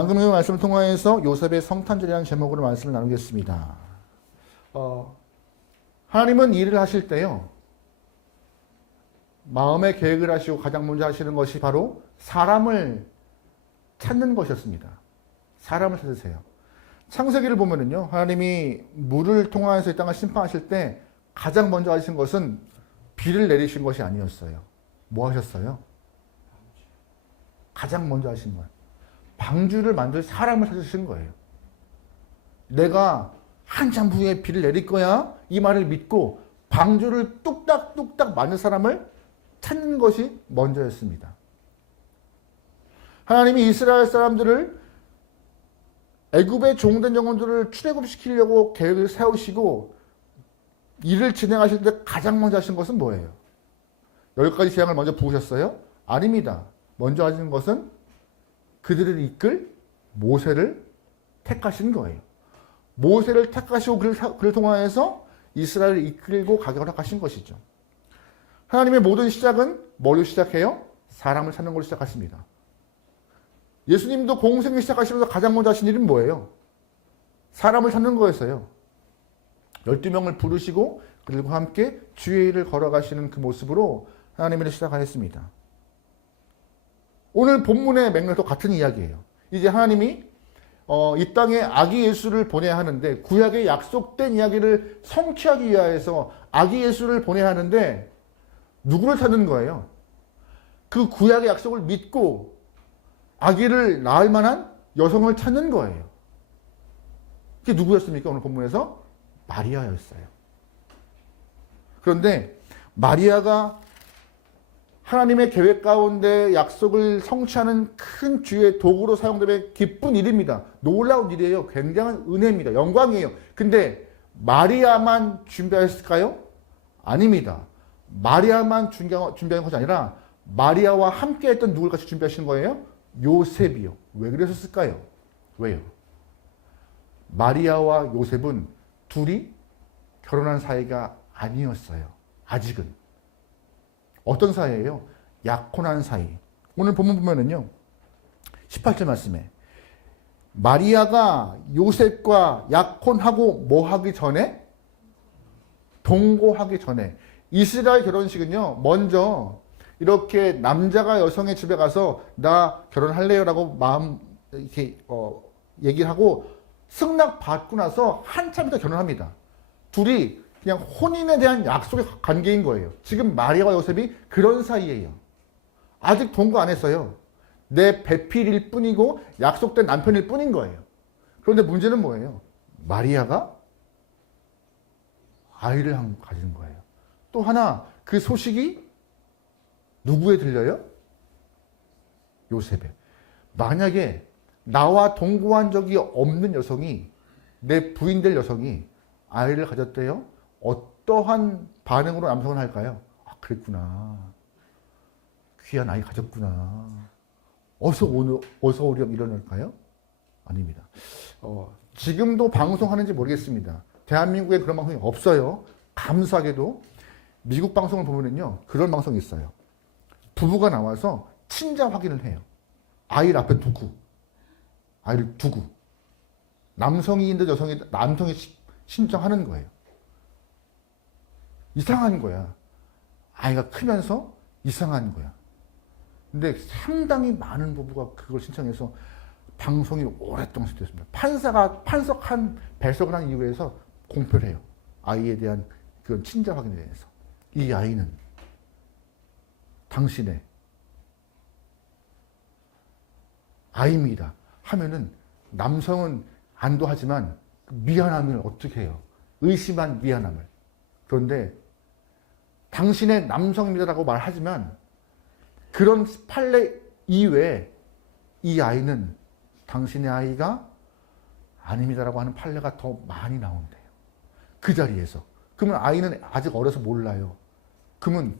방금 의 말씀을 통하여서 요셉의 성탄절이라는 제목으로 말씀을 나누겠습니다. 하나님은 일을 하실 때요, 마음의 계획을 하시고 가장 먼저 하시는 것이 바로 사람을 찾는 것이었습니다. 사람을 찾으세요. 창세기를 보면은요, 하나님이 물을 통하여서 이 땅을 심판하실 때 가장 먼저 하신 것은 비를 내리신 것이 아니었어요. 뭐 하셨어요? 가장 먼저 하신 거예요. 방주를 만들 사람을 찾으신 거예요. 내가 한참 후에 비를 내릴 거야, 이 말을 믿고 방주를 뚝딱뚝딱 만들 사람을 찾는 것이 먼저였습니다. 하나님이 이스라엘 사람들을 애굽의 종된 영혼들을 출애굽시키려고 계획을 세우시고 일을 진행하실 때 가장 먼저 하신 것은 뭐예요? 10가지 재앙을 먼저 부으셨어요? 아닙니다. 먼저 하신 것은 그들을 이끌 모세를 택하신 거예요. 모세를 택하시고 그를 통하여서 이스라엘을 이끌고 가게 하신 것이죠. 하나님의 모든 시작은 뭘로 시작해요? 사람을 찾는 걸로 시작하십니다. 예수님도 공생을 시작하시면서 가장 먼저 하신 일은 뭐예요? 사람을 찾는 거였어요. 12명을 부르시고 그들과 함께 주의 일을 걸어가시는 그 모습으로 하나님의 일을 시작하였습니다. 오늘 본문의 맥락도 같은 이야기예요. 이제 하나님이 이 땅에 아기 예수를 보내야 하는데, 구약의 약속된 이야기를 성취하기 위하여서 아기 예수를 보내야 하는데 누구를 찾는 거예요? 그 구약의 약속을 믿고 아기를 낳을 만한 여성을 찾는 거예요. 그게 누구였습니까? 오늘 본문에서 마리아였어요. 그런데 마리아가 하나님의 계획 가운데 약속을 성취하는 큰 주의 도구로 사용되면 기쁜 일입니다. 놀라운 일이에요. 굉장한 은혜입니다. 영광이에요. 근데 마리아만 준비하였을까요? 아닙니다. 마리아만 준비한 것이 아니라 마리아와 함께 했던 누굴 같이 준비하신 거예요? 요셉이요. 왜 그랬을까요? 왜요? 마리아와 요셉은 둘이 결혼한 사이가 아니었어요. 아직은. 어떤 사이예요? 약혼한 사이. 오늘 본문 보면은요, 18절 말씀에 마리아가 요셉과 약혼하고 뭐 하기 전에? 동거하기 전에. 이스라엘 결혼식은요, 먼저 이렇게 남자가 여성의 집에 가서 나 결혼할래요라고 마음 이렇게 얘기를 하고 승낙 받고 나서 한참 있다 결혼합니다. 둘이 그냥 혼인에 대한 약속의 관계인 거예요. 지금 마리아와 요셉이 그런 사이예요. 아직 동거 안 했어요. 내 배필일 뿐이고 약속된 남편일 뿐인 거예요. 그런데 문제는 뭐예요? 마리아가 아이를 가진 거예요. 또 하나, 그 소식이 누구에 들려요? 요셉에. 만약에 나와 동거한 적이 없는 여성이, 내 부인 될 여성이 아이를 가졌대요? 어떠한 반응으로 남성은 할까요? 아, 그랬구나. 귀한 아이 가졌구나. 어서 오렴 이러는까요? 아닙니다. 지금도 방송하는지 모르겠습니다. 대한민국에 그런 방송이 없어요. 감사하게도 미국 방송을 보면은요, 그런 방송이 있어요. 부부가 나와서 친자 확인을 해요. 아이를 앞에 두고, 아이를 두고. 남성이인데 남성이 신청하는 거예요. 이상한 거야. 아이가 크면서 이상한 거야. 근데 상당히 많은 부부가 그걸 신청해서 방송이 오랫동안 됐습니다. 판사가 배석을 한 이유에서 공표를 해요. 아이에 대한 그런 친자 확인에 대해서. 이 아이는 당신의 아이입니다 하면은 남성은 안도하지만 미안함을 어떻게 해요? 의심한 미안함을. 그런데 당신의 남성입니다라고 말하지만 그런 판례 이외에 이 아이는 당신의 아이가 아닙니다라고 하는 판례가 더 많이 나온대요. 그 자리에서. 그러면 아이는 아직 어려서 몰라요. 그러면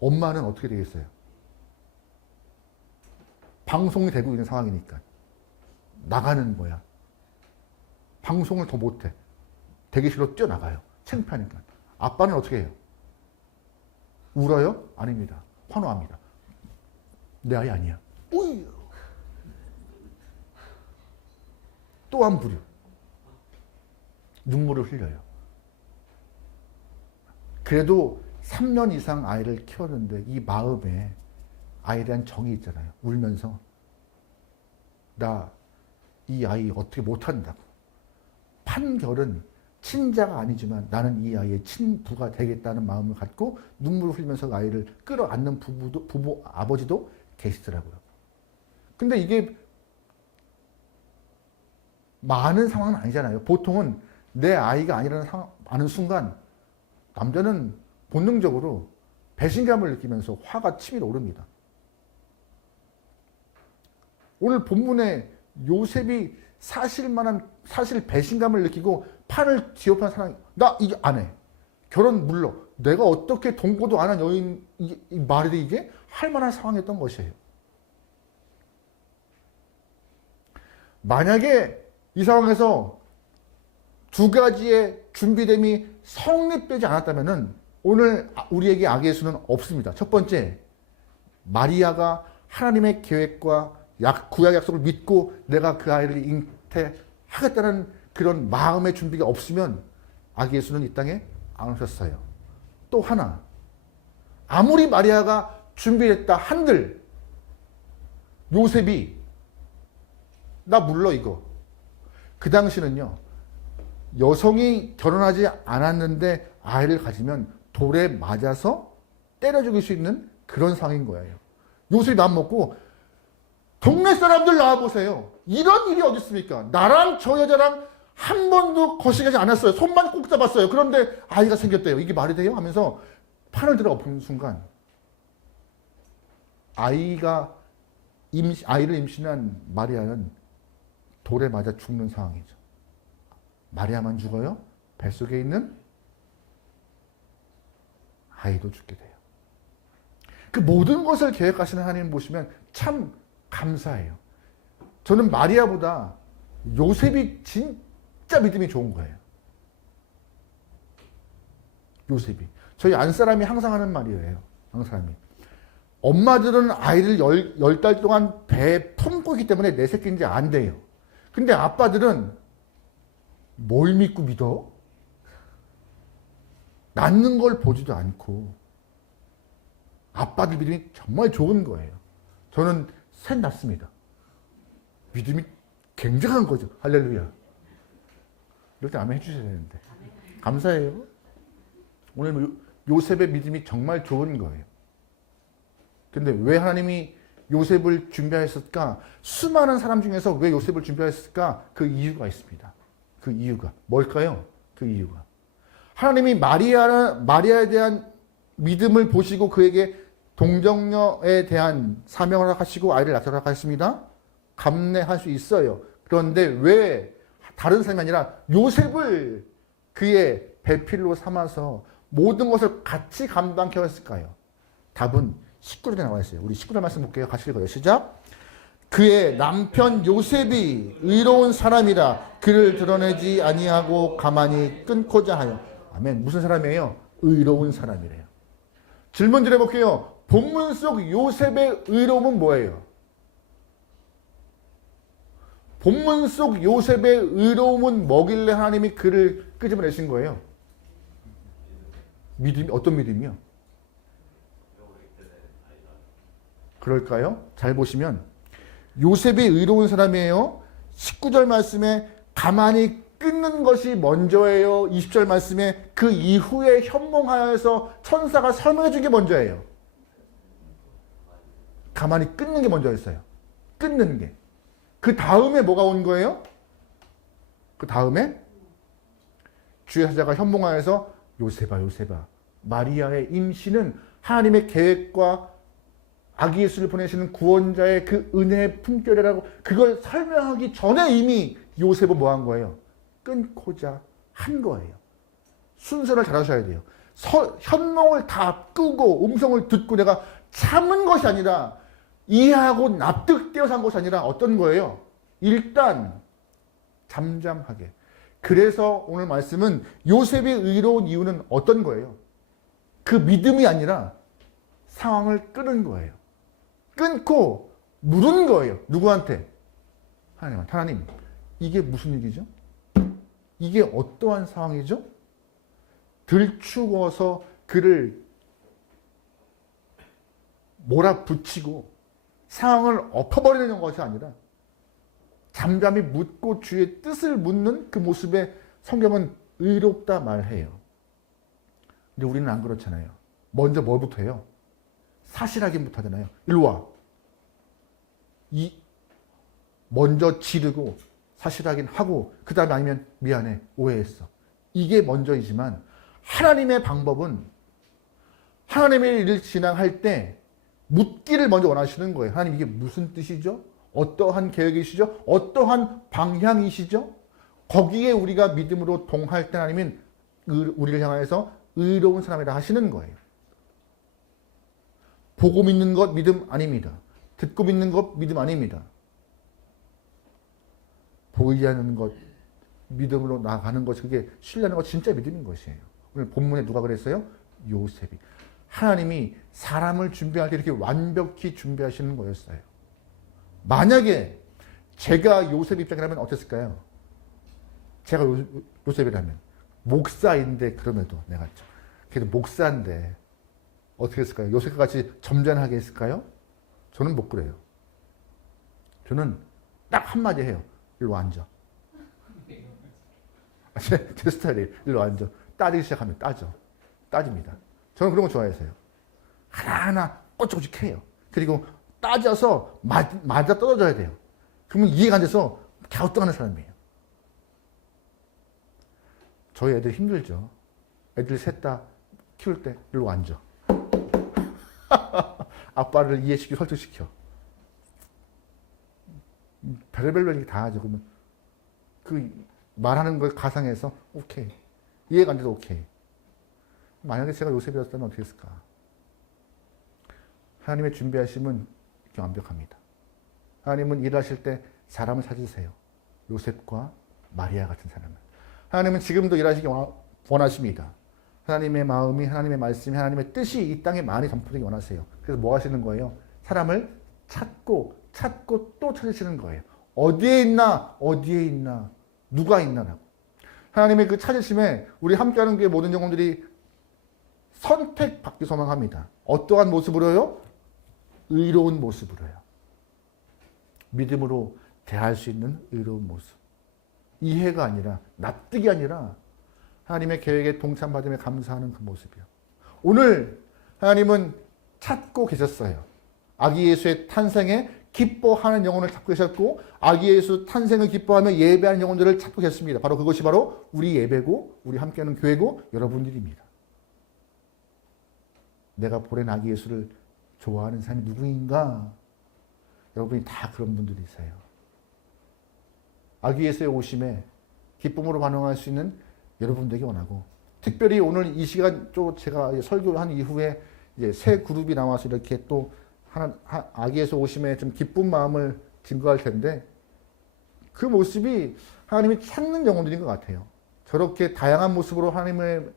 엄마는 어떻게 되겠어요? 방송이 되고 있는 상황이니까 나가는 거야. 방송을 더 못해. 대기실로 뛰어나가요. 창피하니까. 아빠는 어떻게 해요? 울어요? 아닙니다. 환호합니다. 내 아이 아니야. 우이. 또한 부류. 눈물을 흘려요. 그래도 3년 이상 아이를 키웠는데 이 마음에 아이에 대한 정이 있잖아요. 울면서 나 이 아이 어떻게 못한다고. 판결은 친자가 아니지만 나는 이 아이의 친부가 되겠다는 마음을 갖고 눈물을 흘리면서 아이를 끌어안는 부모, 아버지도 계시더라고요. 근데 이게 많은 상황은 아니잖아요. 보통은 내 아이가 아니라는 아는 순간 남자는 본능적으로 배신감을 느끼면서 화가 치밀어 오릅니다. 오늘 본문에 요셉이 사실 배신감을 느끼고 판을 뒤엎은 사람이 나 이게 안 해. 결혼 물러. 내가 어떻게 동거도 안 한 여인 이 말이 돼 이게 할 만한 상황이었던 것이에요. 만약에 이 상황에서 두 가지의 준비됨이 성립되지 않았다면 오늘 우리에게 악의 수는 없습니다. 첫 번째, 마리아가 하나님의 계획과 구약 약속을 믿고 내가 그 아이를 잉태하겠다는 그런 마음의 준비가 없으면 악의 수는 이 땅에 안 오셨어요. 또 하나, 아무리 마리아가 준비했다 한들 요셉이 나 물러 이거. 그 당시는요, 여성이 결혼하지 않았는데 아이를 가지면 돌에 맞아서 때려 죽일 수 있는 그런 상황인 거예요. 요셉이 마음 먹고 동네 사람들 나와보세요. 이런 일이 어디 있습니까? 나랑 저 여자랑 한 번도 거식하지 않았어요. 손만 꼭 잡았어요. 그런데 아이가 생겼대요. 이게 말이 돼요? 하면서 판을 들어 엎은 순간 아이를 임신한 마리아는 돌에 맞아 죽는 상황이죠. 마리아만 죽어요? 뱃속에 있는 아이도 죽게 돼요. 그 모든 것을 계획하시는 하나님 보시면 참 감사해요. 저는 마리아보다 요셉이 진짜 믿음이 좋은 거예요. 요셉이. 저희 안사람이 항상 하는 말이에요. 안사람이. 엄마들은 아이를 10달 동안 배에 품고 있기 때문에 내 새끼인지 안 돼요. 근데 아빠들은 뭘 믿고 믿어? 낳는 걸 보지도 않고. 아빠들 믿음이 정말 좋은 거예요. 저는 셋 낳습니다. 믿음이 굉장한 거죠. 할렐루야. 이럴 때 아멘 해주셔야 되는데. 감사해요. 오늘 요셉의 믿음이 정말 좋은 거예요. 근데 왜 하나님이 요셉을 준비하셨을까? 수많은 사람 중에서 왜 요셉을 준비하셨을까? 그 이유가 있습니다. 그 이유가. 뭘까요? 그 이유가. 하나님이 마리아에 대한 믿음을 보시고 그에게 동정녀에 대한 사명을 하시고 아이를 낳도록 하셨습니다. 감내할 수 있어요. 그런데 왜 다른 사람이 아니라 요셉을 그의 배필로 삼아서 모든 것을 같이 감당케 하셨을까요? 답은 19절에 나와 있어요. 우리 19절 말씀 볼게요. 같이 읽어요. 시작. 그의 남편 요셉이 의로운 사람이라 그를 드러내지 아니하고 가만히 끊고자 하여. 아멘. 무슨 사람이에요? 의로운 사람이래요. 질문 드려볼게요. 본문 속 요셉의 의로움은 뭐예요? 본문 속 요셉의 의로움은 뭐길래 하나님이 그를 끄집어내신 거예요? 믿음이 어떤 믿음이요? 그럴까요? 잘 보시면 요셉이 의로운 사람이에요. 19절 말씀에 가만히 끊는 것이 먼저예요. 20절 말씀에 그 이후에 현몽하여서 천사가 설명해 준 게 먼저예요. 가만히 끊는 게 먼저였어요. 끊는 게. 그 다음에 뭐가 온 거예요? 그 다음에 주의 사자가 현몽하여서 요셉아 요셉아 마리아의 임신은 하나님의 계획과 아기 예수를 보내시는 구원자의 그 은혜의 품결이라고 그걸 설명하기 전에 이미 요셉은 뭐 한 거예요? 끊고자 한 거예요. 순서를 잘 하셔야 돼요. 현몽을 다 끄고 음성을 듣고 내가 참은 것이 아니라 이해하고 납득되어서 한 것이 아니라 어떤 거예요? 일단 잠잠하게. 그래서 오늘 말씀은 요셉이 의로운 이유는 어떤 거예요? 그 믿음이 아니라 상황을 끄는 거예요. 끊고 물은 거예요. 누구한테? 하나님한테. 하나님, 이게 무슨 일이죠? 이게 어떠한 상황이죠? 들추어서 그를 몰아붙이고 상황을 엎어버리는 것이 아니라 잠잠히 묻고 주의 뜻을 묻는 그 모습에 성경은 의롭다 말해요. 근데 우리는 안 그렇잖아요. 먼저 뭐부터 해요? 사실확인부터 하잖아요. 일로 와. 먼저 지르고 사실확인하고 그 다음에 아니면 미안해, 오해했어. 이게 먼저이지만 하나님의 방법은 하나님의 일을 진행할 때 묻기를 먼저 원하시는 거예요. 하나님 이게 무슨 뜻이죠? 어떠한 계획이시죠? 어떠한 방향이시죠? 거기에 우리가 믿음으로 동할 때 하나님은 우리를 향해서 의로운 사람이라 하시는 거예요. 보고 믿는 것 믿음 아닙니다. 듣고 믿는 것 믿음 아닙니다. 보이지 않는 것 믿음으로 나아가는 것이 그게 신뢰하는 것 진짜 믿음인 것이에요. 오늘 본문에 누가 그랬어요? 요셉이. 하나님이 사람을 준비할 때 이렇게 완벽히 준비하시는 거였어요. 만약에 제가 요셉 입장이라면 어땠을까요? 제가 요셉이라면 목사인데 그럼에도 내가 그래도 목사인데 어떻게 했을까요? 요셉과 같이 점잖하게 했을까요? 저는 못 그래요. 저는 딱 한마디 해요. 일로 앉아. 제 스타일이에요. 일로 앉아. 따지기 시작하면 따집니다. 저는 그런 거 좋아해서요. 하나하나 꼬치꼬치 해요. 그리고 따져서 맞아 떨어져야 돼요. 그러면 이해가 안 돼서 갸우뚱하는 사람이에요. 저희 애들 힘들죠. 애들 셋 다 키울 때 일로 앉아. 아빠를 이해시키고 설득시켜. 별별 다 하죠. 그러면 그 말하는 걸 가상해서 오케이. 이해가 안 돼도 오케이. 만약에 제가 요셉이었다면 어떻게 했을까? 하나님의 준비하심은 완벽합니다. 하나님은 일하실 때 사람을 찾으세요. 요셉과 마리아 같은 사람을. 하나님은 지금도 일하시기 원하십니다. 하나님의 마음이, 하나님의 말씀이, 하나님의 뜻이 이 땅에 많이 전파되기 원하세요. 그래서 뭐 하시는 거예요? 사람을 찾고 또 찾으시는 거예요. 어디에 있나? 누가 있나라고. 하나님의 그 찾으심에 우리 함께하는 게 모든 영혼들이 선택받기 소망합니다. 어떠한 모습으로요? 의로운 모습으로요. 믿음으로 대할 수 있는 의로운 모습. 이해가 아니라, 납득이 아니라 하나님의 계획에 동참받음에 감사하는 그 모습이요. 오늘 하나님은 찾고 계셨어요. 아기 예수의 탄생에 기뻐하는 영혼을 찾고 계셨고 아기 예수 탄생을 기뻐하며 예배하는 영혼들을 찾고 계셨습니다. 바로 그것이 바로 우리 예배고 우리 함께하는 교회고 여러분들입니다. 내가 보낸 아기 예수를 좋아하는 사람이 누구인가? 여러분이 다 그런 분들이세요. 아기 예수의 오심에 기쁨으로 반응할 수 있는 여러분들에게 원하고 특별히 오늘 이 시간 또 제가 설교한 이후에 이제 새 그룹이 나와서 이렇게 또 아기 예수 오심에 좀 기쁜 마음을 증거할 텐데 그 모습이 하나님이 찾는 영혼들인 것 같아요. 저렇게 다양한 모습으로 하나님의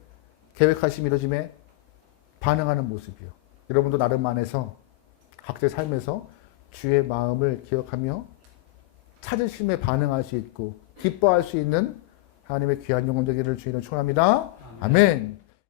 계획하심 이루어짐에 반응하는 모습이요. 여러분도 나름 안에서 각자의 삶에서 주의 마음을 기억하며 찾으심에 반응할 수 있고 기뻐할 수 있는 하나님의 귀한 영혼 되기를 주의로 축원합니다. 아멘.